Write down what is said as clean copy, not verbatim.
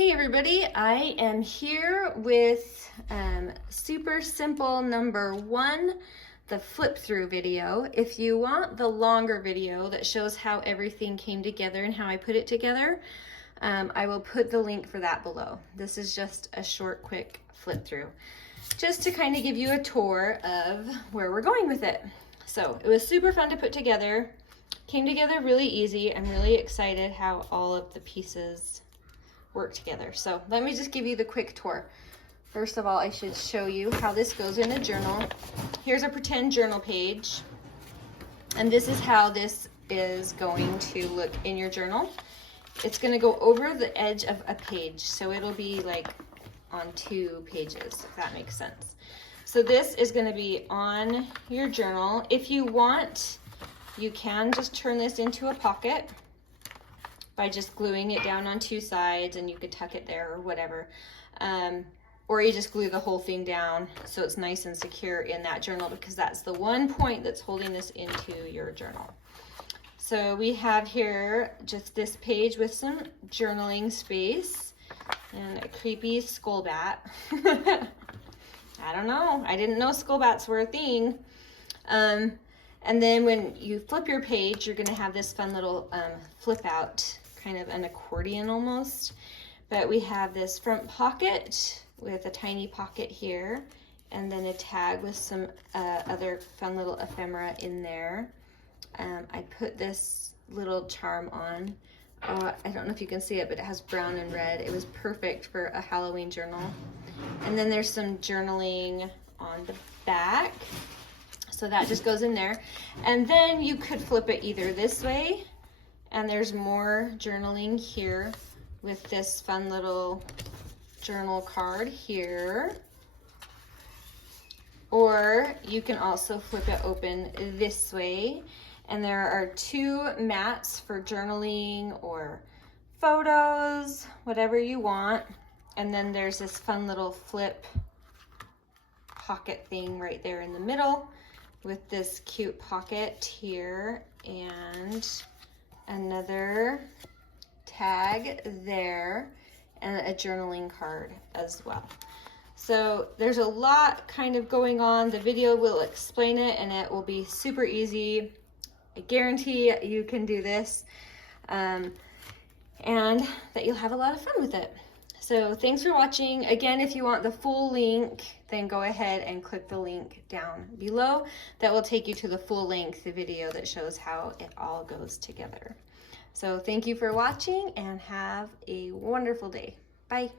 Hey everybody, I am here with super simple number 1, the flip through video. If you want the longer video that shows how everything came together and how I put it together, I will put the link for that below. This is just a short, quick flip through, just to kind of give you a tour of where we're going with it. So it was super fun to put together, came together really easy. I'm really excited how all of the pieces work together. So let me just give you the quick tour. First of all, I should show you how this goes in a journal. Here's a pretend journal page, and this is how this is going to look in your journal. It's going to go over the edge of a page, so it'll be like on 2 pages, if that makes sense. So this is going to be on your journal. If you want, you can just turn this into a pocket by just gluing it down on 2 sides, and you could tuck it there or whatever. Or you just glue the whole thing down so it's nice and secure in that journal, because that's the one point that's holding this into your journal. So we have here just this page with some journaling space and a creepy skull bat. I don't know, I didn't know skull bats were a thing. And then when you flip your page, you're gonna have this fun little flip out, kind of an accordion almost. But we have this front pocket with a tiny pocket here, and then a tag with some other fun little ephemera in there. I put this little charm on. I don't know if you can see it, but it has brown and red. It was perfect for a Halloween journal. And then there's some journaling on the back. So that just goes in there. And then you could flip it either this way, and there's more journaling here with this fun little journal card here. Or you can also flip it open this way, and there are 2 mats for journaling or photos, whatever you want. And then there's this fun little flip pocket thing right there in the middle with this cute pocket here and another tag there and a journaling card as well. So there's a lot kind of going on. The video will explain it, and it will be super easy. I guarantee you can do this, and that you'll have a lot of fun with it. So thanks for watching. Again, if you want the full link, then go ahead and click the link down below. That will take you to the full length video that shows how it all goes together. So thank you for watching, and have a wonderful day. Bye.